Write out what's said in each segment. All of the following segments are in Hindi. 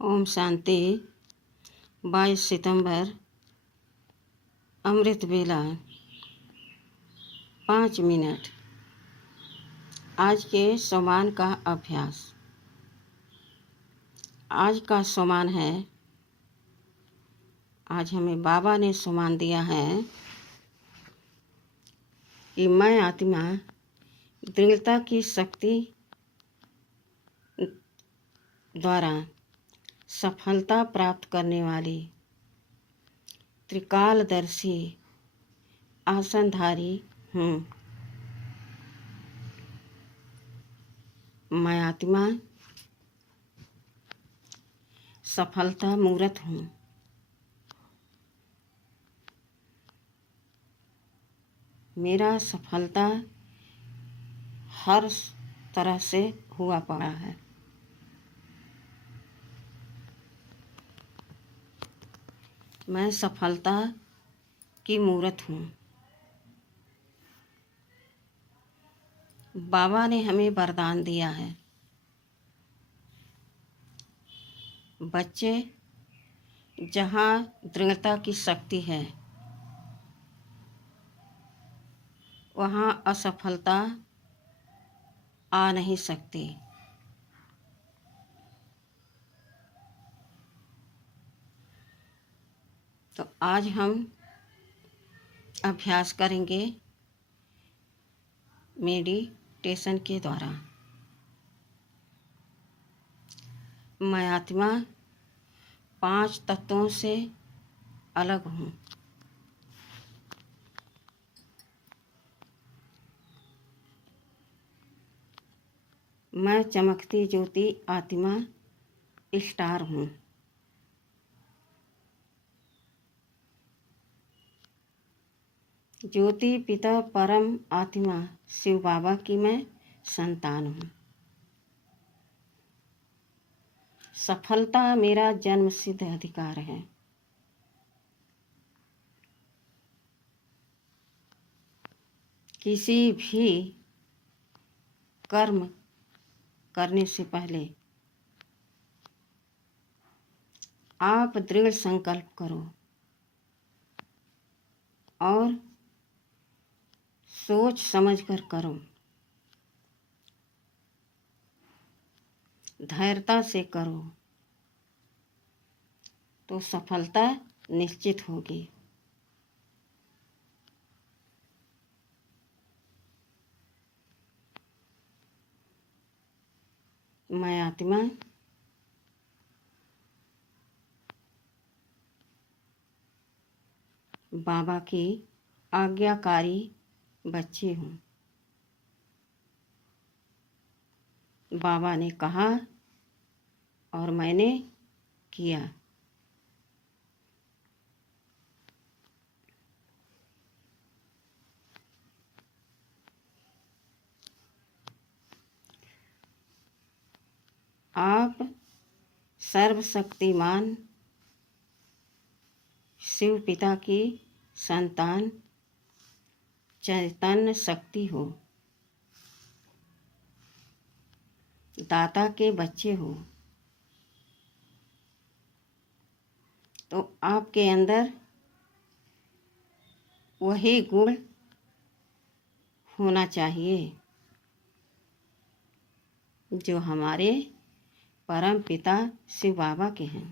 ओम शांति। 22 सितंबर अमृत वेला 5 मिनट। आज के सोमान का अभ्यास। आज का सोमान है, आज हमें बाबा ने सोमान दिया है कि मैं आत्मा दृढ़ता की शक्ति द्वारा सफलता प्राप्त करने वाली त्रिकालदर्शी आसनधारी हूँ। मैं आत्मा सफलता मूर्त हूँ। मेरा सफलता हर तरह से हुआ पड़ा है। मैं सफलता की मूर्त हूँ। बाबा ने हमें वरदान दिया है, बच्चे जहाँ दृढ़ता की शक्ति है वहाँ असफलता आ नहीं सकती। तो आज हम अभ्यास करेंगे मेडिटेशन के द्वारा। मैं आत्मा 5 तत्वों से अलग हूँ। मैं चमकती ज्योति आत्मा स्टार हूँ। ज्योति पिता परम आत्मा शिव बाबा की मैं संतान हूँ। सफलता मेरा जन्म सिद्ध अधिकार है। किसी भी कर्म करने से पहले आप दृढ़ संकल्प करो और सोच समझ कर करो। धैर्यता से करो तो सफलता निश्चित होगी। मैं आत्मा बाबा की आज्ञाकारी बच्ची हूँ। बाबा ने कहा और मैंने किया। आप सर्वशक्तिमान शिव पिता की संतान चैतन्य शक्ति हो। दाता के बच्चे हो तो आपके अंदर वही गुण होना चाहिए जो हमारे परम पिता शिव बाबा के हैं।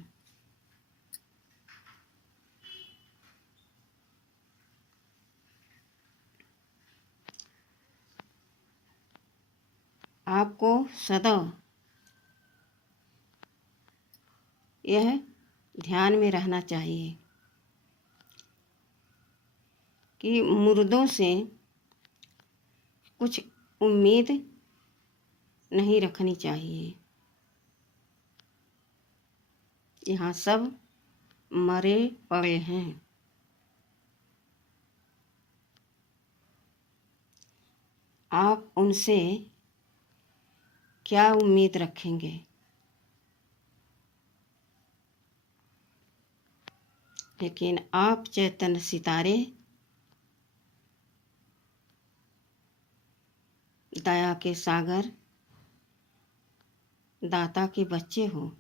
आपको सदा यह ध्यान में रहना चाहिए कि मुर्दों से कुछ उम्मीद नहीं रखनी चाहिए। यहाँ सब मरे पड़े हैं। आप उनसे क्या उम्मीद रखेंगे? लेकिन आप चैतन्य सितारे दया के सागर दाता के बच्चे हो।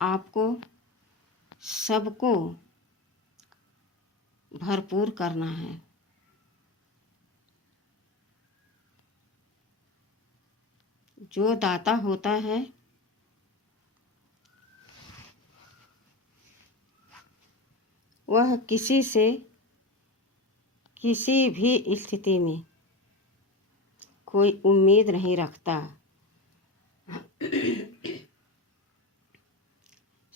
आपको सबको भरपूर करना है। जो दाता होता है वह किसी से किसी भी स्थिति में कोई उम्मीद नहीं रखता।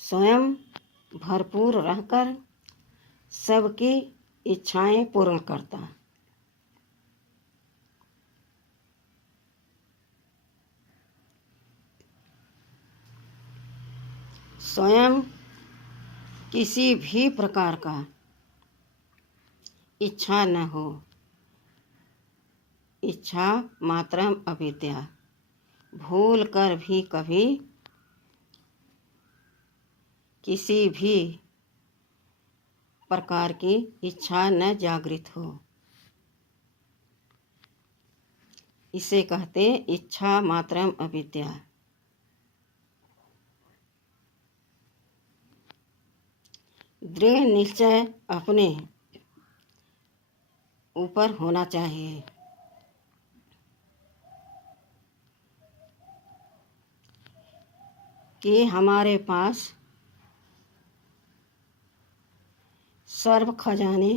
स्वयं भरपूर रहकर सबकी इच्छाएं पूर्ण करता। स्वयं किसी भी प्रकार का इच्छा न हो। इच्छा मात्रम अविद्या। भूल कर भी कभी किसी भी प्रकार की इच्छा न जागृत हो। इसे कहते इच्छा मात्रम अविद्या। दृढ़ निश्चय अपने ऊपर होना चाहिए। कि हमारे पास सर्व खजाने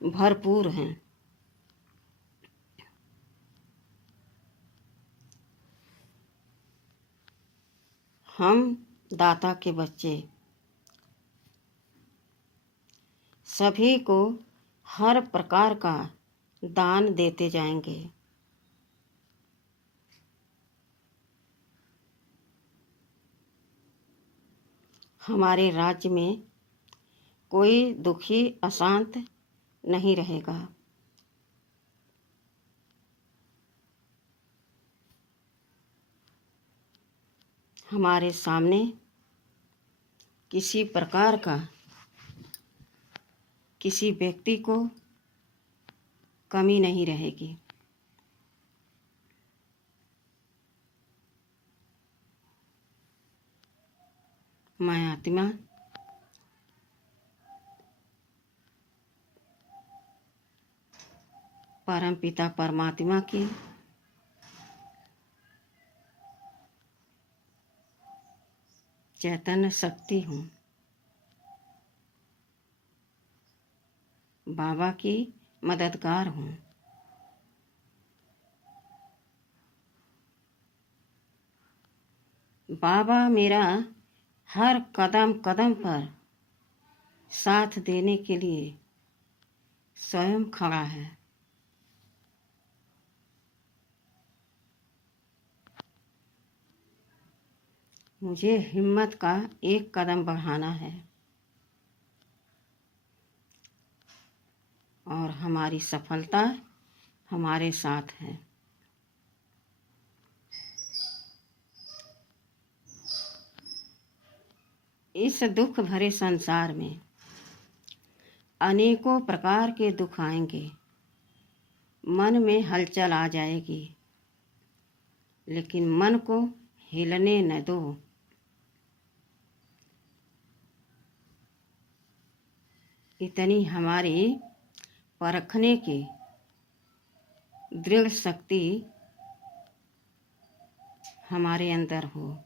भरपूर हैं। हम दाता के बच्चे सभी को हर प्रकार का दान देते जाएंगे। हमारे राज्य में कोई दुखी अशांत नहीं रहेगा। हमारे सामने किसी प्रकार का किसी व्यक्ति को कमी नहीं रहेगी। मैं आत्मा परम पिता परमात्मा की चैतन्य शक्ति हूँ। बाबा की मददगार हूँ। बाबा मेरा हर कदम कदम पर साथ देने के लिए स्वयं खड़ा है। मुझे हिम्मत का एक कदम बढ़ाना है और हमारी सफलता हमारे साथ है। इस दुख भरे संसार में अनेकों प्रकार के दुख आएंगे। मन में हलचल आ जाएगी, लेकिन मन को हिलने न दो। इतनी हमारी परखने की दृढ़ शक्ति हमारे अंदर हो,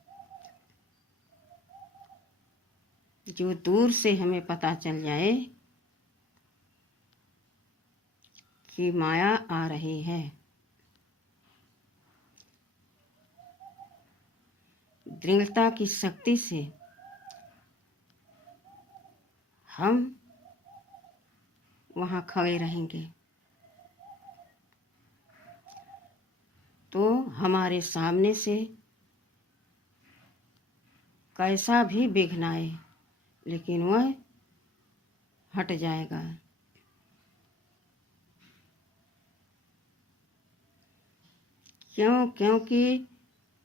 जो दूर से हमें पता चल जाए कि माया आ रही है। दृढ़ता की शक्ति से हम वहाँ खड़े रहेंगे तो हमारे सामने से कैसा भी विघ्न आए, लेकिन वह हट जाएगा। क्योंकि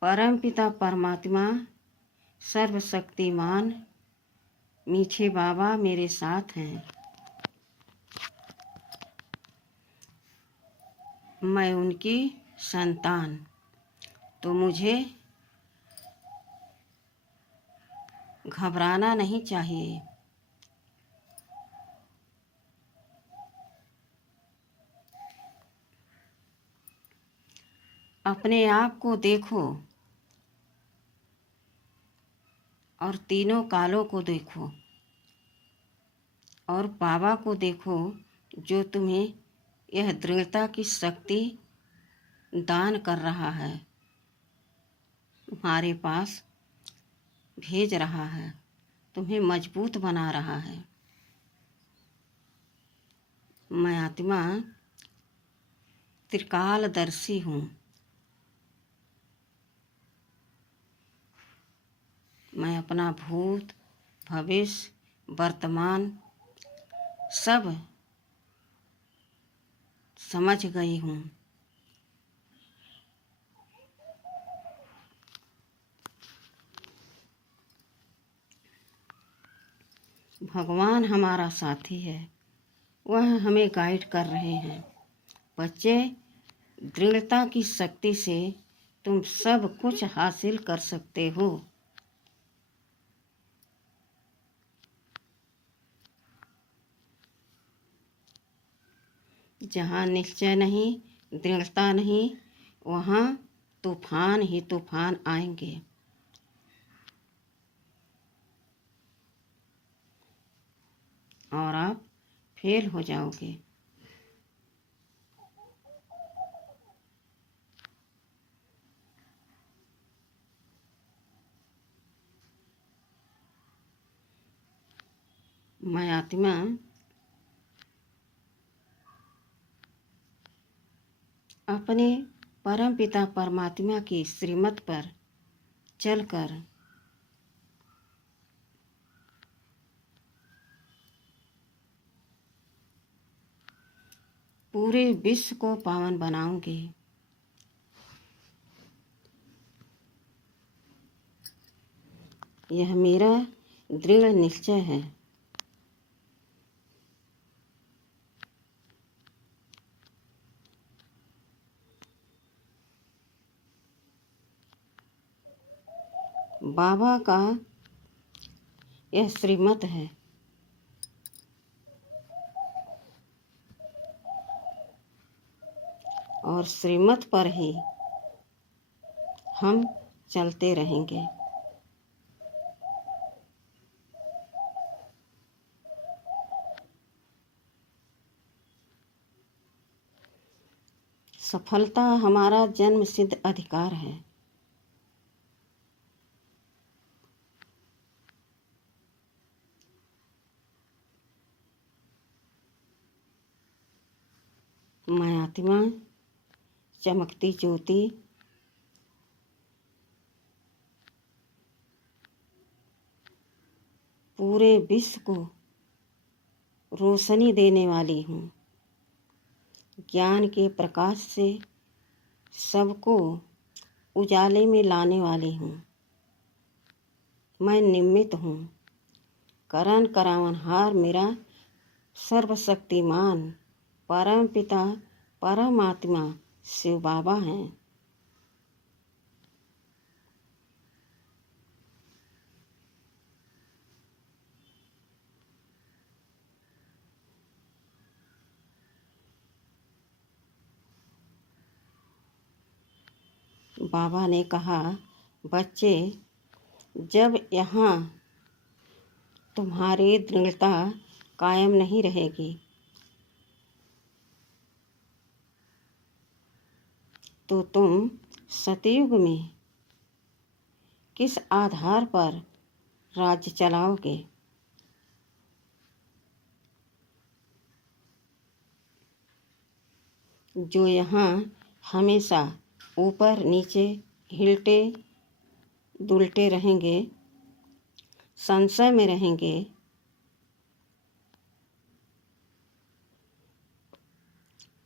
परमपिता परमात्मा सर्वशक्तिमान मीठे बाबा मेरे साथ हैं। मैं उनकी संतान, तो मुझे घबराना नहीं चाहिए। अपने आप को देखो और तीनों कालों को देखो और बाबा को देखो जो तुम्हें यह दृढ़ता की शक्ति दान कर रहा है, तुम्हारे पास भेज रहा है, तुम्हें मजबूत बना रहा है। मैं आत्मा त्रिकालदर्शी हूँ। मैं अपना भूत, भविष्य, वर्तमान सब समझ गई हूँ। भगवान हमारा साथी है, वह हमें गाइड कर रहे हैं। बच्चे, दृढ़ता की शक्ति से तुम सब कुछ हासिल कर सकते हो। जहाँ निश्चय नहीं, दृढ़ता नहीं, वहाँ तूफान ही तूफान आएंगे। और आप फेल हो जाओगे। मैं आत्मा अपने परम पिता परमात्मा की श्रीमत पर चलकर पूरे विश्व को पावन बनाऊंगी। यह मेरा दृढ़ निश्चय है। बाबा का यह श्रीमत है। और श्रीमत पर ही हम चलते रहेंगे। सफलता हमारा जन्म सिद्ध अधिकार है। मैं आत्मा चमकती ज्योति पूरे विश्व को रोशनी देने वाली हूँ। ज्ञान के प्रकाश से सबको उजाले में लाने वाली हूँ। मैं निमित्त हूँ। करण करावनहार मेरा सर्वशक्तिमान परम पिता परमात्मा शिव बाबा हैं। बाबा ने कहा, बच्चे, जब यहाँ तुम्हारी दृढ़ता कायम नहीं रहेगी तो तुम सतयुग में किस आधार पर राज्य चलाओगे? जो यहाँ हमेशा ऊपर नीचे हिलते दुलटे रहेंगे, संशय में रहेंगे,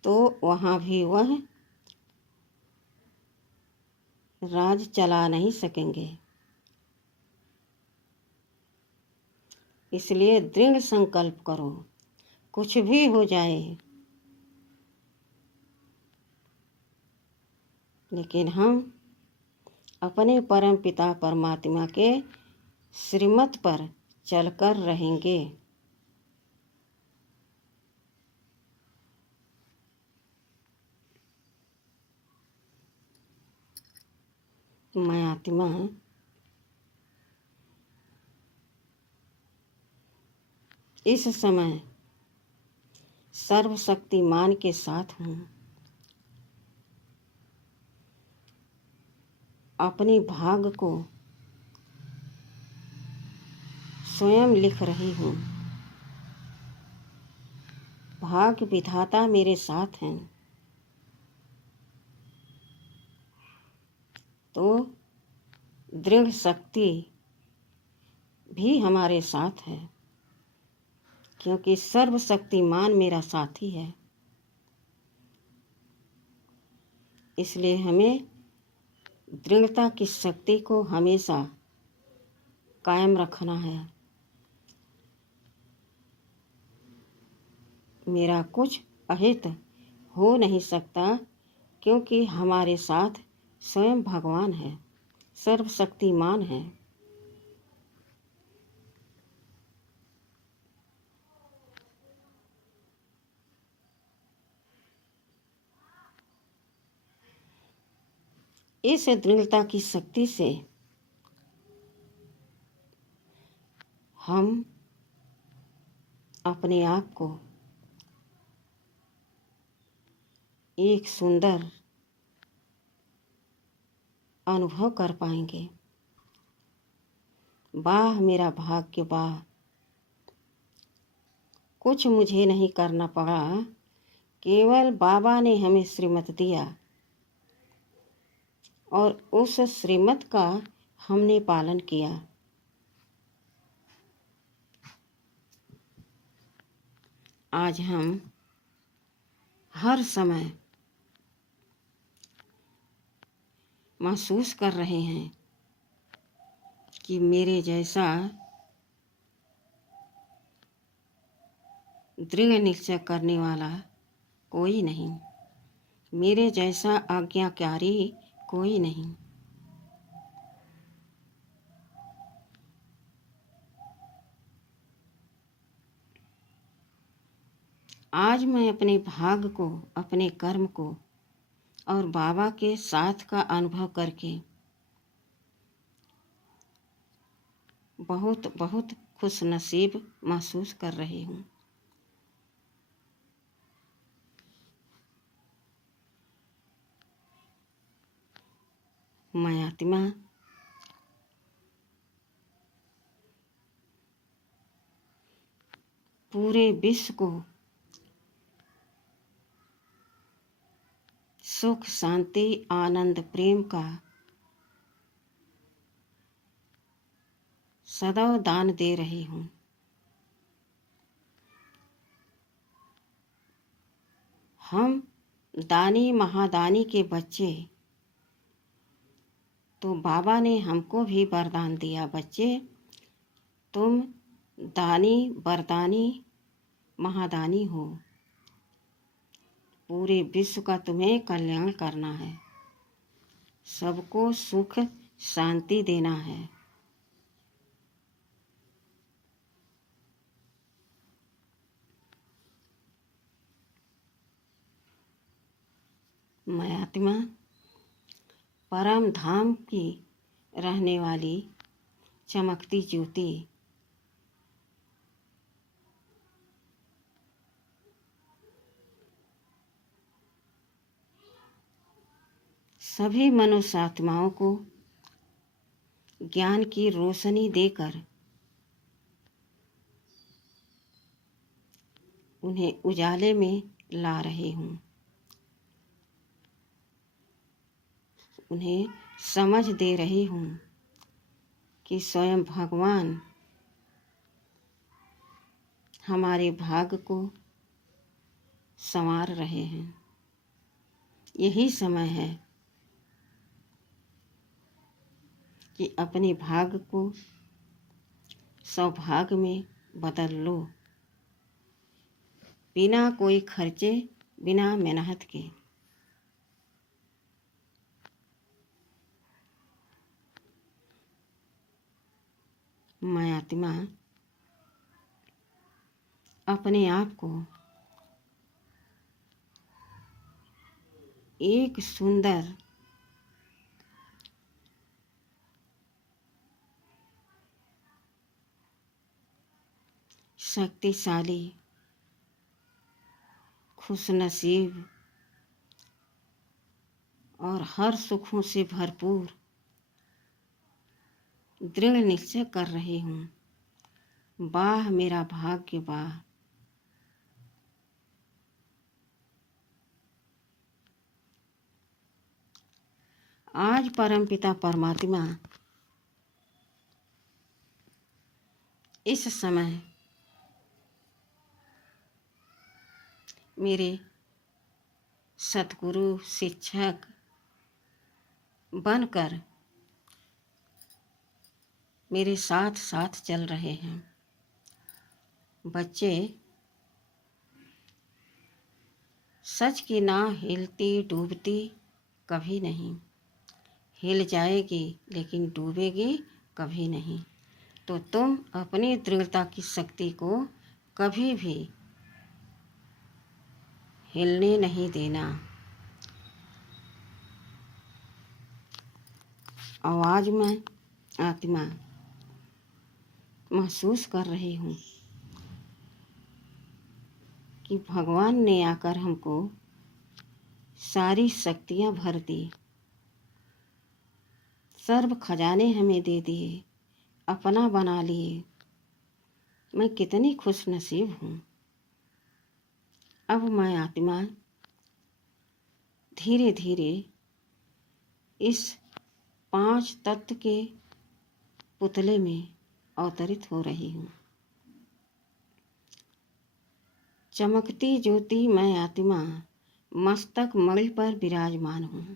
तो वहाँ भी वह राज चला नहीं सकेंगे। इसलिए दृढ़ संकल्प करो, कुछ भी हो जाए, लेकिन हम अपने परम पिता परमात्मा के श्रीमत पर चलकर रहेंगे। मैं आत्मा इस समय सर्वशक्तिमान के साथ हूँ। अपने भाग्य को स्वयं लिख रही हूँ। भाग्य विधाता मेरे साथ हैं, तो दृढ़ शक्ति भी हमारे साथ है, क्योंकि सर्वशक्तिमान मेरा साथी है। इसलिए हमें दृढ़ता की शक्ति को हमेशा कायम रखना है। मेरा कुछ अहित हो नहीं सकता, क्योंकि हमारे साथ स्वयं भगवान है, सर्वशक्तिमान है। इस दृढ़ता की शक्ति से हम अपने आप को एक सुंदर अनुभव कर पाएंगे। वाह मेरा भाग्य, वाह! कुछ मुझे नहीं करना पड़ा, केवल बाबा ने हमें श्रीमत दिया और उस श्रीमत का हमने पालन किया। आज हम हर समय महसूस कर रहे हैं कि मेरे जैसा दृढ़ निश्चय करने वाला कोई नहीं, मेरे जैसा आज्ञाकारी कोई नहीं। आज मैं अपने भाग्य को, अपने कर्म को और बाबा के साथ का अनुभव करके बहुत बहुत खुश नसीब महसूस कर रही हूँ। मैं आत्मा पूरे विश्व को सुख, शांति, आनंद, प्रेम का सदैव दान दे रही हूँ। हम दानी महादानी के बच्चे, तो बाबा ने हमको भी वरदान दिया, बच्चे तुम दानी, वरदानी, महादानी हो। पूरे विश्व का तुम्हें कल्याण करना है, सबको सुख शांति देना है। मैं आत्मा परम धाम की रहने वाली चमकती ज्योति, सभी मनुष्य आत्माओं को ज्ञान की रोशनी देकर उन्हें उजाले में ला रही हूँ। उन्हें समझ दे रही हूँ कि स्वयं भगवान हमारे भाग्य को संवार रहे हैं। यही समय है कि अपने भाग्य को सौभाग्य में बदल लो, बिना कोई खर्चे, बिना मेहनत के। मैं आत्मा अपने आप को एक सुंदर शक्तिशाली खुशनसीब और हर सुखों से भरपूर दृढ़ निश्चय कर रही हूँ। वाह मेरा भाग्य, वाह। आज परमपिता परमात्मा इस समय मेरे सतगुरु शिक्षक बनकर मेरे साथ साथ चल रहे हैं। बच्चे, सच की नाव हिलती डूबती कभी नहीं, हिल जाएगी लेकिन डूबेगी कभी नहीं। तो तुम अपनी दृढ़ता की शक्ति को कभी भी हिलने नहीं देना। आवाज में आत्मा महसूस कर रही हूँ कि भगवान ने आकर हमको सारी शक्तियाँ भर दी, सर्व खजाने हमें दे दिए, अपना बना लिए। मैं कितनी खुश नसीब हूँ। अब मैं आत्मा धीरे धीरे इस 5 तत्व के पुतले में अवतरित हो रही हूँ। चमकती ज्योति मैं आत्मा मस्तक मणि पर विराजमान हूँ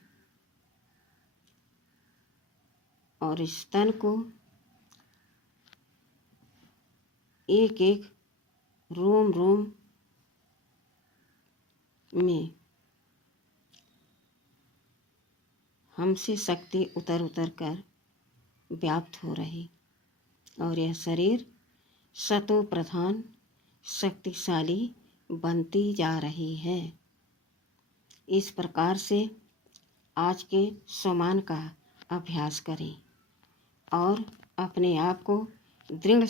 और इस तन को एक एक रोम रोम में हमसे शक्ति उतर उतर कर व्याप्त हो रही और यह शरीर सतो प्रधान शक्तिशाली बनती जा रही है। इस प्रकार से आज के स्वमान का अभ्यास करें और अपने आप को दृढ़